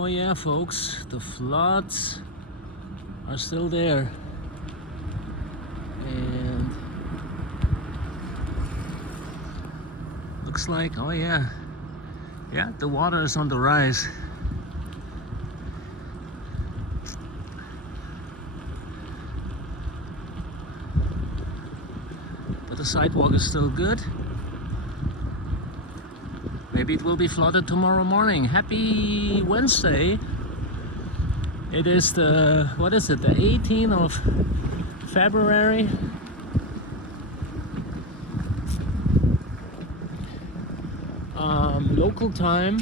Oh yeah, folks, the floods are still there. And looks like, oh yeah, the water is on the rise. But the sidewalk is still good. Maybe it will be flooded tomorrow morning. Happy Wednesday. It is the, what is it, the 18th of February. Local time,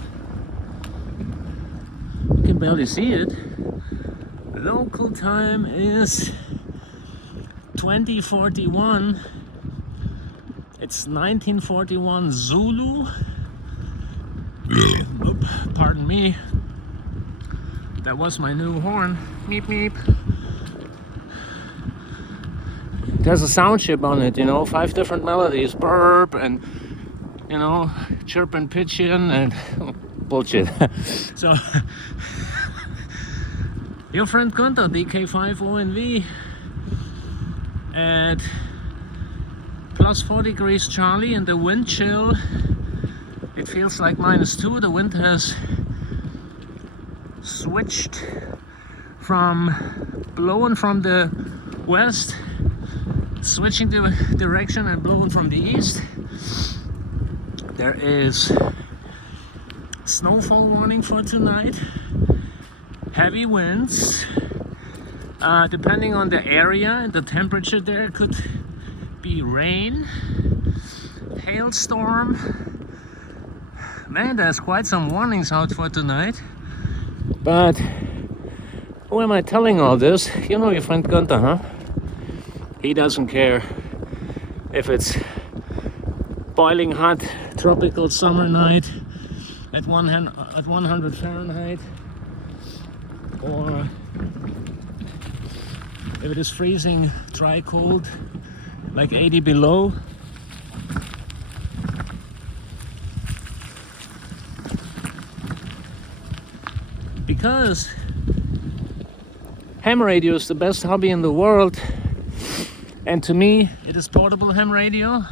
you can barely see it. Local time is 2041. It's 1941 Zulu. Oop, pardon me. That was my new horn. Meep meep. There's a sound chip on it, you know, 5 different melodies, burp and, you know, chirp and pigeon and bullshit. So, your friend Gunther, DK5ONV, at plus 4 degrees Charlie, and the wind chill, it feels like -2. The wind has switched from blowing from the west, switching the direction and blowing from the east. There is snowfall warning for tonight, heavy winds, depending on the area and the temperature there could be rain, hailstorm. Man, there's quite some warnings out for tonight. But who am I telling all this? You know your friend Gunther, huh? He doesn't care if it's boiling hot tropical summer night at 100 Fahrenheit, or if it is freezing dry cold like 80 below. Because ham radio is the best hobby in the world, and to me it is portable ham radio.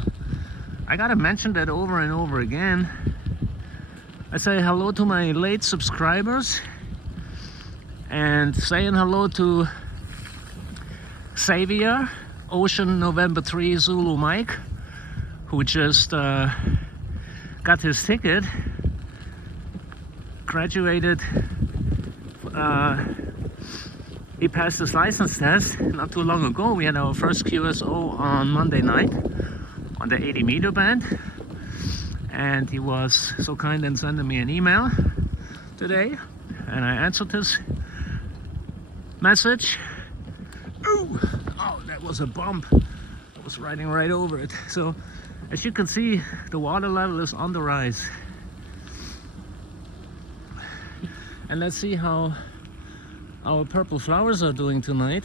I gotta mention that over and over again. I say hello to my late subscribers, and saying hello to Xavier, Ocean November 3 Zulu Mike, who just got his ticket, graduated. He passed his license test not too long ago. We had our first QSO on Monday night on the 80 meter band, and he was so kind and sending me an email today, and I answered his message. Ooh, oh, that was a bump. I was riding right over it. So as you can see, the water level is on the rise. And let's see how our purple flowers are doing tonight.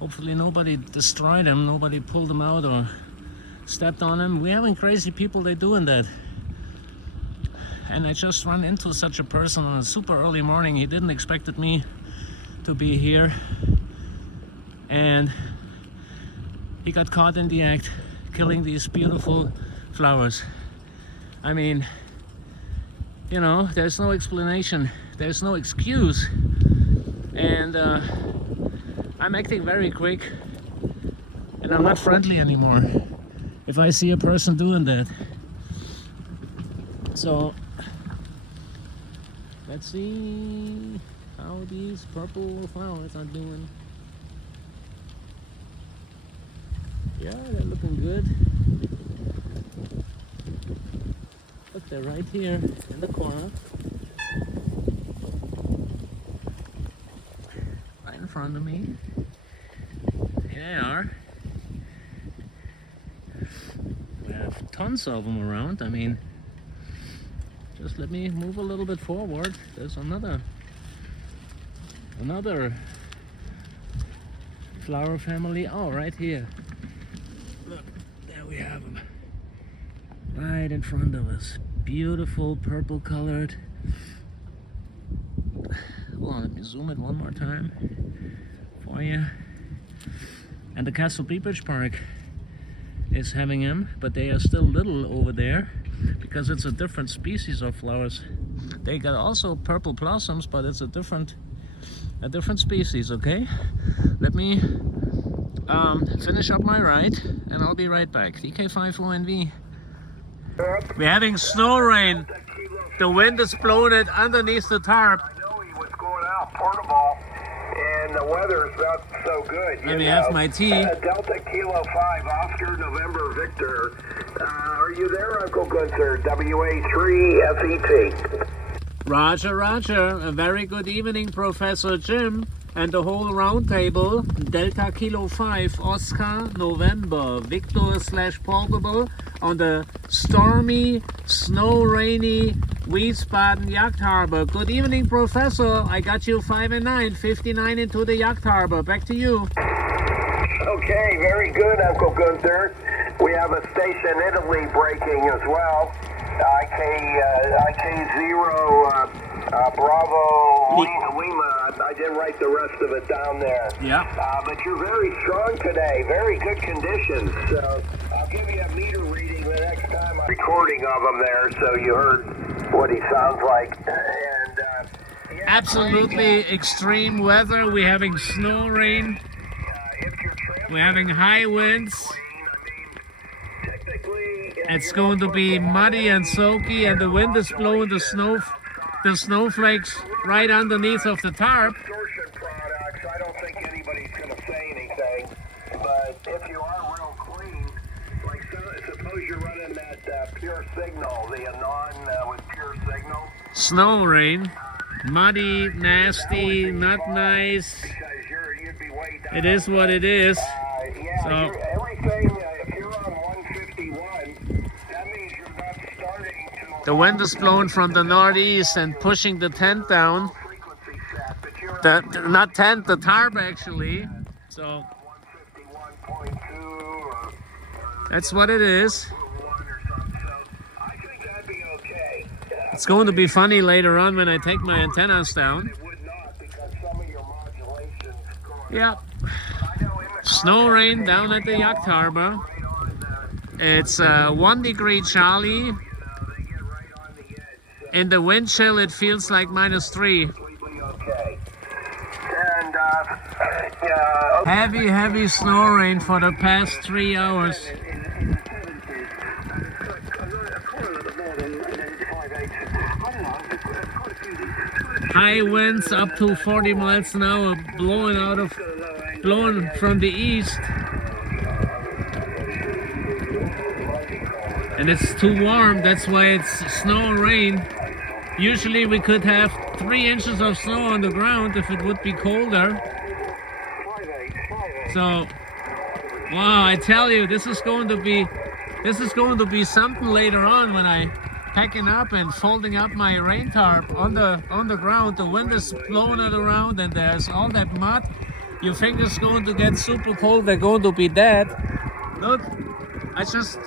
Hopefully nobody destroyed them, nobody pulled them out or stepped on them. We're having crazy people, they're doing that. And I just ran into such a person on a super early morning. He didn't expect me to be here, and he got caught in the act, killing these beautiful flowers. I mean, you know, there's no explanation, there's no excuse, and I'm acting very quick, and I'm not friendly anymore if I see a person doing that. So let's see how these purple flowers are doing. Yeah, they're looking good. Look, they're right here in the corner, right in front of me. Here they are. We have tons of them around. I mean, just let me move a little bit forward. There's another flower family. Oh, right here. Look, there we have them. Right in front of us. Beautiful purple colored on. Let me zoom it one more time for you. And the Castle Beach Park is having them, but they are still little over there because it's a different species of flowers. They got also purple blossoms, but it's a different species. Okay, let me finish up my ride and I'll be right back. DK5ONV. We're having snow rain. The wind is blowing it underneath the tarp. I know he was going out portable, and the weather's not so good. Let me have my tea. Delta Kilo 5, Oscar November Victor. Are you there, Uncle Gunther? WA3 FET. Roger, roger. A very good evening, Professor Jim, and the whole round table. Delta Kilo 5, Oscar November Victor / portable on the stormy, snow rainy Wiesbaden Yacht Harbor. Good evening, Professor. I got you 5 and 9, 59 into the Yacht Harbor. Back to you. Okay, very good, Uncle Gunther. We have a station Italy breaking as well. IK0 Bravo Lima. I didn't write the rest of it down there. Yeah. But you're very strong today. Very good conditions. So I'll give you a meter reading the next time I'm recording of him there, so you heard what he sounds like. And absolutely extreme weather. We're having snow rain. We're having high winds. It's going to be muddy and soaky, and the wind is blowing the snowflakes right underneath of the tarp. Products, I don't think anybody's going to say anything, but if you are real clean, like suppose you're running that pure signal, the Anon with pure signal. Snow rain, muddy, nasty, not nice. You'd be way down. It is what it is. Yeah, so everything, if you're on 151, that means you're not starting to... The wind is blowing from the northeast and pushing the tent down. Not tent, the tarp actually. So that's what it is. It's going to be funny later on when I take my antennas down. Yeah. Snow rain down at the Yacht Harbor. It's 1 degree Charlie. In the wind chill, it feels like -3. Heavy snow rain for the past 3 hours. High winds up to 40 miles an hour, blowing from the east. And it's too warm, that's why it's snow and rain. Usually we could have 3 inches of snow on the ground if it would be colder. So, wow, I tell you, this is going to be something later on when I packing up and folding up my rain tarp on the ground. The wind is blowing it around and there's all that mud. Your fingers going to get super cold, they're going to be dead. Look, I just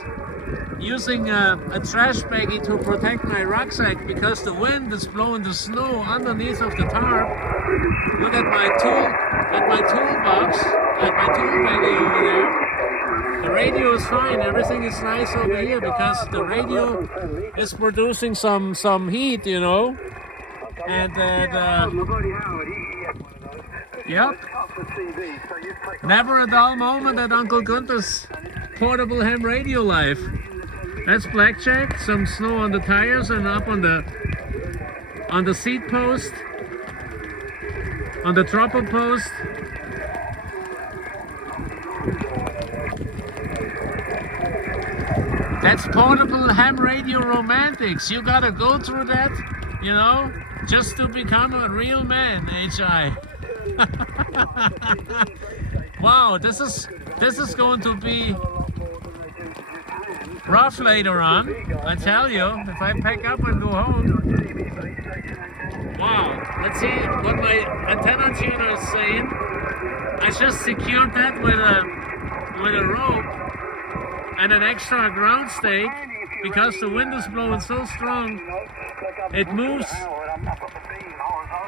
using a trash baggie to protect my rucksack because the wind is blowing the snow underneath of the tarp. Look at my toolbox, at my tool baggie over there. The radio is fine, everything is nice over here because the radio is producing some heat, you know. And yep. Never a dull moment at Uncle Gunther's portable ham radio life. That's blackjack, some snow on the tires and up on the seat post, on the dropper post. That's portable ham radio romantics. You gotta go through that, you know, just to become a real man, HI. Wow, this is going to be rough later on, I tell you, if I pack up and go home. Wow, let's see what my antenna tuner is saying. I just secured that with a rope and an extra ground stake because the wind is blowing so strong. It moves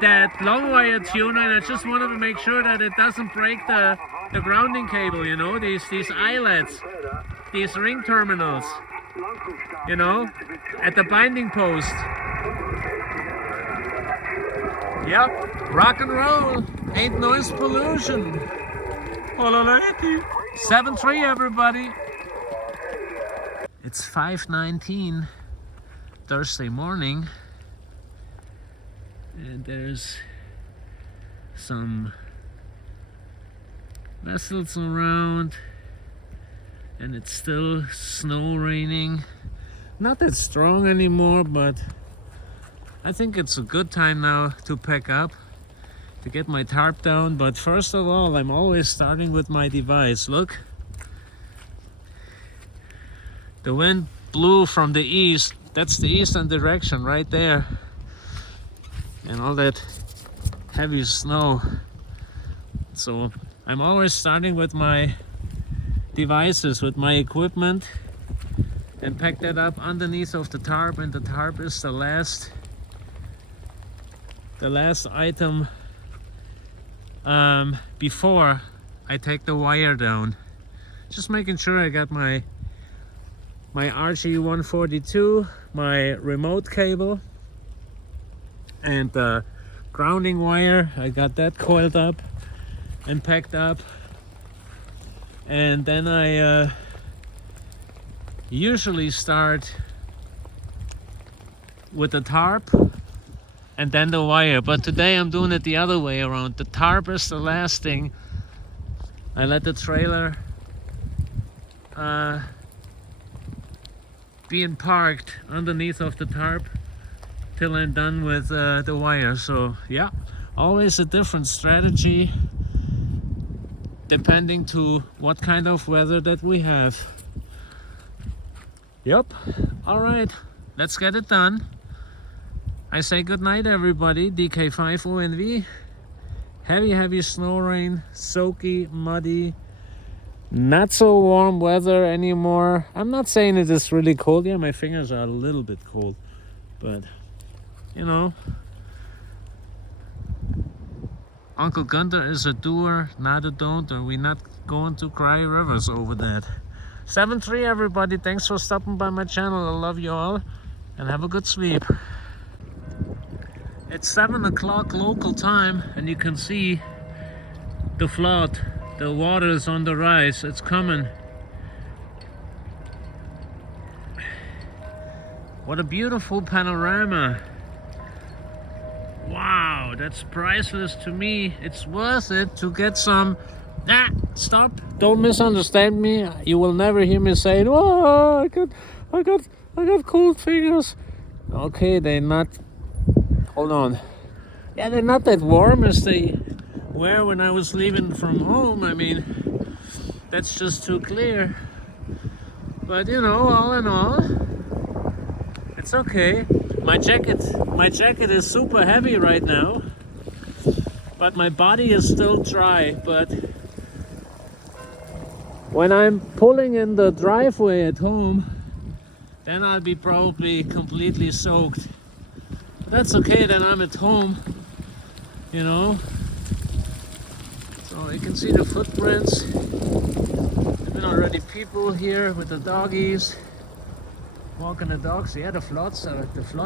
that Longwire tuner, and I just wanted to make sure that it doesn't break the grounding cable, you know, these eyelets, these ring terminals, you know, at the binding post. Yep, rock and roll, ain't noise pollution. 7-3 everybody. It's 5:19 Thursday morning, and there's some vessels around, and it's still snow raining. Not that strong anymore, but I think it's a good time now to pack up, to get my tarp down. But first of all, I'm always starting with my device. Look, the wind blew from the east. That's the eastern direction right there, and all that heavy snow. So I'm always starting with my devices, with my equipment, and pack that up underneath of the tarp, and the tarp is the last item before I take the wire down. Just making sure I got my RG142, my remote cable, and the grounding wire. I got that coiled up and packed up, and then I usually start with the tarp and then the wire, but today I'm doing it the other way around. The tarp is the last thing. I let the trailer being parked underneath of the tarp till I'm done with the wire. So yeah, always a different strategy depending to what kind of weather that we have. Yep, all right, let's get it done. I say good night everybody. DK5ONV. Heavy snow rain, soaky, muddy, not so warm weather anymore. I'm not saying it is really cold. Yeah, my fingers are a little bit cold, but you know, Uncle Gunther is a doer, not a don'ter. We're not going to cry rivers over that. 7-3 everybody. Thanks for stopping by my channel. I love you all, and have a good sleep. It's 7 o'clock local time, and you can see the flood. The water is on the rise. It's coming. What a beautiful panorama. Wow, that's priceless to me. It's worth it to get some... Stop. Don't misunderstand me. You will never hear me saying, "Oh, I got cold fingers." Okay, they're not... Hold on. Yeah, they're not that warm as they were when I was leaving from home. I mean, that's just too clear. But you know, all in all, it's okay. My jacket is super heavy right now, but my body is still dry. But when I'm pulling in the driveway at home, then I'll be probably completely soaked. That's okay, then I'm at home, you know. So you can see the footprints. There's been already people here with the doggies, walking the dogs. Yeah, the flood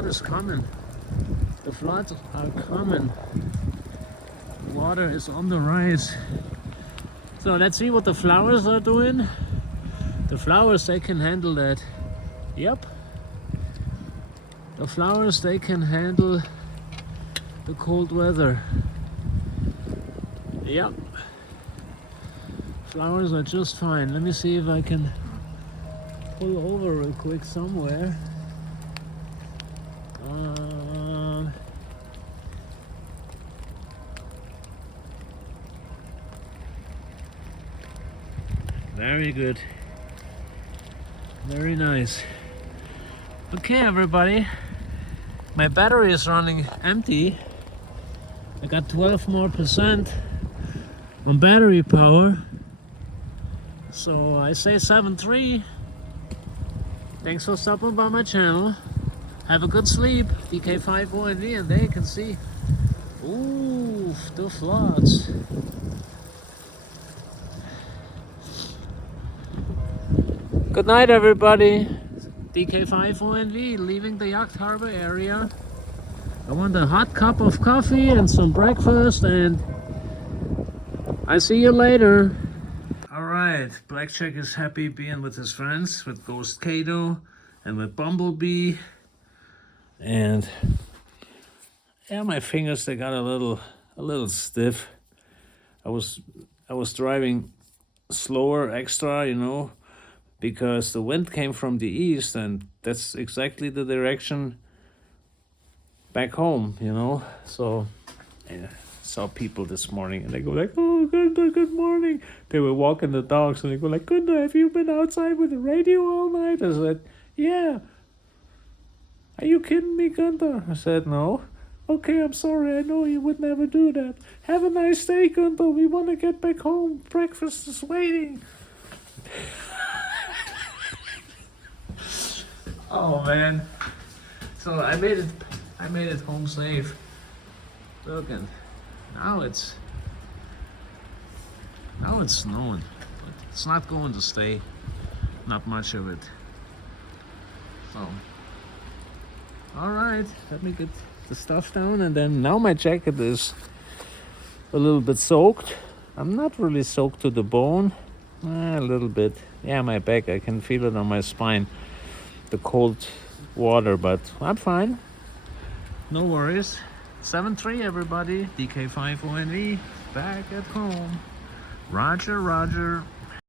is coming. The floods are coming. The water is on the rise. So let's see what the flowers are doing. The flowers, they can handle that. Yep. The flowers, they can handle the cold weather. Yep. Flowers are just fine. Let me see if I can pull over real quick somewhere. Very good. Very nice. Okay, everybody. My battery is running empty. I got 12% more on battery power. So I say 7-3. Thanks for stopping by my channel. Have a good sleep. DK5ONV, and there you can see Ooh, the floods. Good night, everybody. DK5ONV leaving the Yacht Harbor area. I want a hot cup of coffee and some breakfast, and I see you later. Alright, Blackjack is happy being with his friends, with Ghost Kato and with Bumblebee. And yeah, my fingers, they got a little stiff. I was driving slower, extra, you know, because the wind came from the east, and that's exactly the direction back home, you know. So yeah, saw people this morning and they go like, "Oh, good morning." They were walking the dogs and they go like, "Gunther, have you been outside with the radio all night?" I said, "Yeah." "Are you kidding me, Gunther?" I said, "No." "Okay, I'm sorry, I know you would never do that. Have a nice day, Gunther. We want to get back home. Breakfast is waiting." Oh man. So I made it home safe. Look, and now it's snowing, but it's not going to stay. Not much of it. So, all right, let me get the stuff down, and then now my jacket is a little bit soaked. I'm not really soaked to the bone. A little bit. Yeah, my back, I can feel it on my spine. The cold water, but I'm fine. No worries. 7-3, everybody. DK5ONV back at home. Roger, Roger.